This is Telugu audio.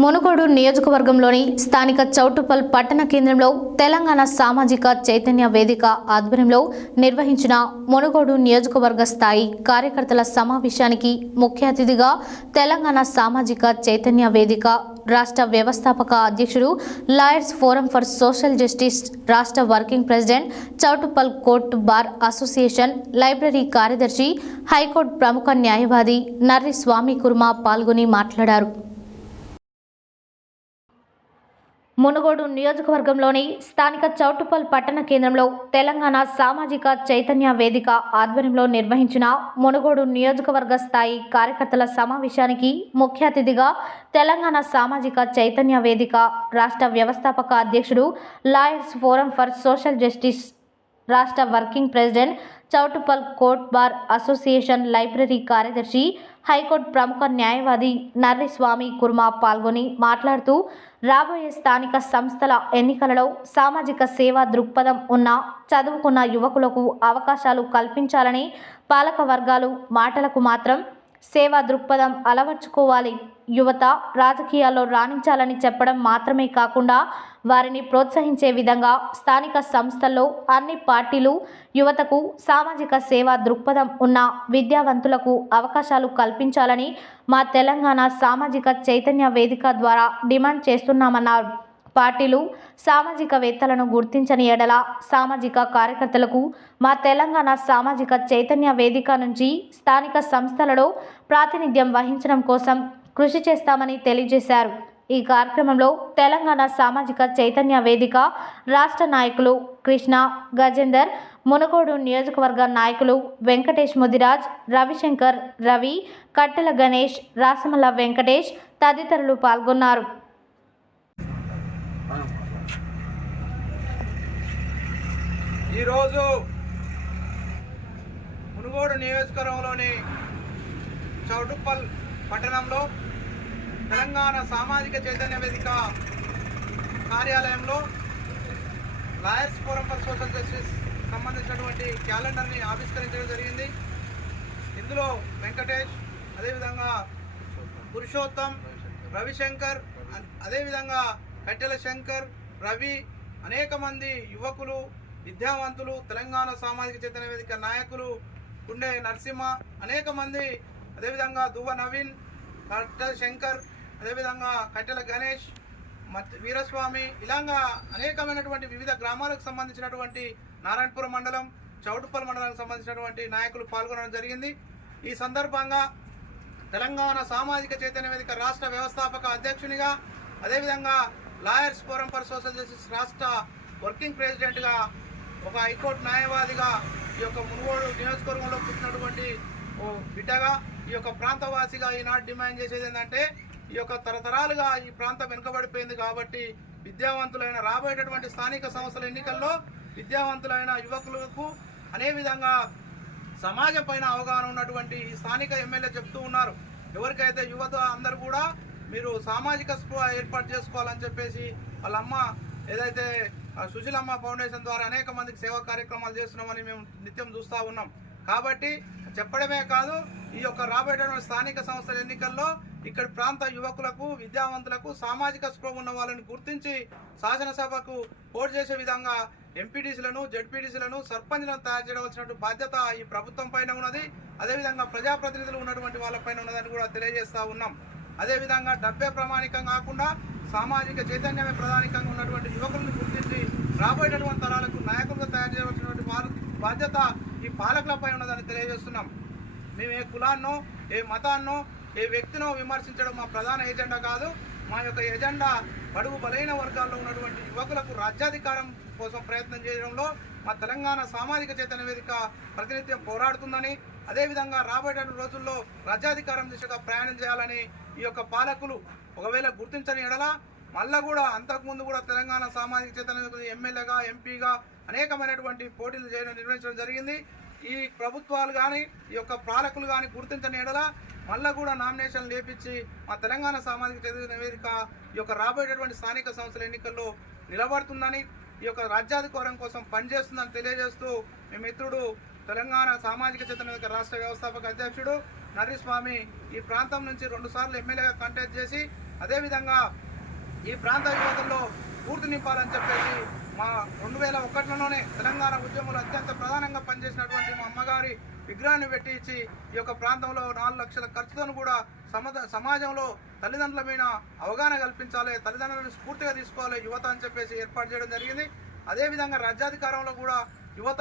మునుగోడు నియోజకవర్గంలోని స్థానిక చౌటుపల్ పట్టణ కేంద్రంలో తెలంగాణ సామాజిక చైతన్య వేదిక ఆధ్వర్యంలో నిర్వహించిన మునుగోడు నియోజకవర్గ స్థాయి కార్యకర్తల సమావేశానికి ముఖ్య అతిథిగా తెలంగాణ సామాజిక చైతన్య వేదిక రాష్ట్ర వ్యవస్థాపక అధ్యక్షుడు lawyers forum for social justice రాష్ట్ర working president Choutuppal court bar association library కార్యదర్శి హైకోర్టు ప్రముఖ న్యాయవాది నర్రి స్వామి కుర్మ పాల్గొని మాట్లాడారు. మునుగోడు నియోజకవర్గంలోని స్థానిక చౌటుపల్ పట్టణ కేంద్రంలో తెలంగాణ సామాజిక చైతన్య వేదిక ఆధ్వర్యంలో నిర్వహించిన మునుగోడు నియోజకవర్గ స్థాయి కార్యకర్తల సమావేశానికి ముఖ్య అతిథిగా తెలంగాణ సామాజిక చైతన్య వేదిక రాష్ట్ర వ్యవస్థాపక అధ్యక్షుడు lawyers forum for social justice రాష్ట్ర working president Choutuppal court bar association library కార్యదర్శి హైకోర్టు ప్రముఖ న్యాయవాది నర్రి స్వామి కుర్మా పాల్గొని మాట్లాడుతూ రాబోయే స్థానిక సంస్థల ఎన్నికలలో సామాజిక సేవా దృక్పథం ఉన్న చదువుకున్న యువకులకు అవకాశాలు కల్పించాలని పాలక వర్గాలు మాటలకు మాత్రం సేవా దృక్పథం అలవర్చుకోవాలి. యువత రాజకీయాల్లో రాణించాలని చెప్పడం మాత్రమే కాకుండా వారిని ప్రోత్సహించే విధంగా స్థానిక సంస్థల్లో అన్ని పార్టీలు యువతకు సామాజిక సేవా దృక్పథం ఉన్న విద్యావంతులకు అవకాశాలు కల్పించాలని మా తెలంగాణ సామాజిక చైతన్య వేదిక ద్వారా డిమాండ్ చేస్తున్నామన్నారు. పార్టీలు సామాజికవేత్తలను గుర్తించని ఎడల సామాజిక కార్యకర్తలకు మా తెలంగాణ సామాజిక చైతన్య వేదిక నుంచి స్థానిక సంస్థలలో ప్రాతినిధ్యం వహించడం కోసం కృషి చేస్తామని తెలియజేశారు. ఈ కార్యక్రమంలో తెలంగాణ సామాజిక చైతన్య వేదిక రాష్ట్ర నాయకులు కృష్ణ గజేందర్ మునగోడు నియోజకవర్గ నాయకులు వెంకటేష్ ముదిరాజ్ రవిశంకర్ రవి కట్టెల గణేష్ రాసమల్ల వెంకటేష్ తదితరులు పాల్గొన్నారు. ఈరోజు మునుగోడు నియోజకవర్గంలోని చౌటుప్పల్ పట్టణంలో తెలంగాణ సామాజిక చైతన్య వేదిక కార్యాలయంలో lawyers forum for social justice సంబంధించినటువంటి క్యాలెండర్ని ఆవిష్కరించడం జరిగింది. ఇందులో వెంకటేష్ అదేవిధంగా పురుషోత్తం రవిశంకర్ అదేవిధంగా కట్టెల శంకర్ రవి అనేక మంది యువకులు విద్యావంతులు తెలంగాణ సామాజిక చైతన్య వేదిక నాయకులు గుండె నరసింహ అనేక మంది అదేవిధంగా దువ్వ నవీన్ కట్టెల శంకర్ అదేవిధంగా కట్టెల గణేష్ మత్ వీరస్వామి ఇలాగా అనేకమైనటువంటి వివిధ గ్రామాలకు సంబంధించినటువంటి నారాయణపురం మండలం చౌటుపల్ మండలానికి సంబంధించినటువంటి నాయకులు పాల్గొనడం జరిగింది. ఈ సందర్భంగా తెలంగాణ సామాజిక చైతన్య వేదిక రాష్ట్ర వ్యవస్థాపక అధ్యక్షునిగా అదేవిధంగా lawyers forum for social justice రాష్ట్ర వర్కింగ్ ప్రెసిడెంట్గా ఒక హైకోర్టు న్యాయవాదిగా ఈ యొక్క మునుగోడు నియోజకవర్గంలో పుట్టినటువంటి ఓ బిడ్డగా ఈ యొక్క ప్రాంతవాసిగా ఈనాడు డిమాండ్ చేసేది ఏంటంటే ఈ యొక్క తరతరాలుగా ఈ ప్రాంతం వెనుకబడిపోయింది కాబట్టి విద్యావంతులైన రాబోయేటటువంటి స్థానిక సంస్థల ఎన్నికల్లో విద్యావంతులైన యువకులకు అనే విధంగా సమాజం పైన అవగాహన ఉన్నటువంటి ఈ స్థానిక ఎమ్మెల్యే చెప్తూ ఉన్నారు. ఎవరికైతే యువత అందరూ కూడా మీరు సామాజిక స్పృహ ఏర్పాటు చేసుకోవాలని చెప్పేసి వాళ్ళ అమ్మ ఏదైతే సుశీలమ్మ ఫౌండేషన్ ద్వారా అనేక మందికి సేవా కార్యక్రమాలు చేస్తున్నామని మేము నిత్యం చూస్తూ ఉన్నాం. కాబట్టి చెప్పడమే కాదు ఈ యొక్క రాబోయేటటువంటి స్థానిక సంస్థల ఎన్నికల్లో ఇక్కడ ప్రాంత యువకులకు విద్యావంతులకు సామాజిక స్పృహ ఉన్న వాళ్ళని గుర్తించి శాసనసభకు పోటీ చేసే విధంగా ఎంపీటీసీలను జడ్పీటీసీలను సర్పంచ్లను తయారు చేయవలసిన బాధ్యత ఈ ప్రభుత్వం పైన ఉన్నది. అదేవిధంగా ప్రజాప్రతినిధులు ఉన్నటువంటి వాళ్ళపైన ఉన్నదని కూడా తెలియజేస్తూ ఉన్నాం. అదేవిధంగా డబ్బే ప్రామాణికం కాకుండా సామాజిక చైతన్యమే ప్రధానికంగా ఉన్నటువంటి యువకులను గుర్తించి రాబోయేటటువంటి తరాలకు నాయకులుగా తయారు చేయవలసినటువంటి వారు బాధ్యత ఈ పాలకులపై ఉన్నదని తెలియజేస్తున్నాం. మేము ఏ కులాన్నో ఏ మతాన్నో ఏ వ్యక్తినో విమర్శించడం మా ప్రధాన ఎజెండా కాదు. మా యొక్క ఎజెండా బడుగు బలైన వర్గాల్లో ఉన్నటువంటి యువకులకు రాజ్యాధికారం కోసం ప్రయత్నం చేయడంలో మా తెలంగాణ సామాజిక చైతన్య వేదిక ప్రతినిత్యం పోరాడుతుందని అదేవిధంగా రాబోయేటువంటి రోజుల్లో రాజ్యాధికారం దిశగా ప్రయాణం చేయాలని ఈ యొక్క పాలకులు ఒకవేళ గుర్తించని ఎడల మళ్ళా కూడా అంతకుముందు కూడా తెలంగాణ సామాజిక చేతన ఎమ్మెల్యేగా ఎంపీగా అనేకమైనటువంటి పోటీలు చేయడం నిర్వహించడం జరిగింది. ఈ ప్రభుత్వాలు కానీ ఈ యొక్క పాలకులు కానీ గుర్తించని ఎడల మళ్ళా కూడా నామినేషన్ లేపించి మా తెలంగాణ సామాజిక చైతన్య వేదిక ఈ యొక్క రాబోయేటటువంటి స్థానిక సంస్థల ఎన్నికల్లో నిలబడుతుందని ఈ యొక్క రాజ్యాధికారం కోసం పనిచేస్తుందని తెలియజేస్తూ మీ మిత్రుడు తెలంగాణ సామాజిక చేతన రాష్ట్ర వ్యవస్థాపక అధ్యక్షుడు నర్రి ఈ ప్రాంతం నుంచి రెండు సార్లు ఎమ్మెల్యేగా కంటెస్ట్ చేసి అదేవిధంగా ఈ ప్రాంత యువతల్లో పూర్తి నింపాలని చెప్పేసి మా రెండు వేల ఒకటిలోనే తెలంగాణ ఉద్యమంలో అత్యంత ప్రధానంగా పనిచేసినటువంటి మా అమ్మగారి విగ్రహాన్ని పెట్టించి ఈ యొక్క ప్రాంతంలో నాలుగు లక్షల ఖర్చుతో కూడా సమద సమాజంలో తల్లిదండ్రుల మీద అవగాహన కల్పించాలి తల్లిదండ్రులను స్ఫూర్తిగా తీసుకోవాలి యువత అని చెప్పేసి ఏర్పాటు చేయడం జరిగింది. అదేవిధంగా రాజ్యాధికారంలో కూడా యువత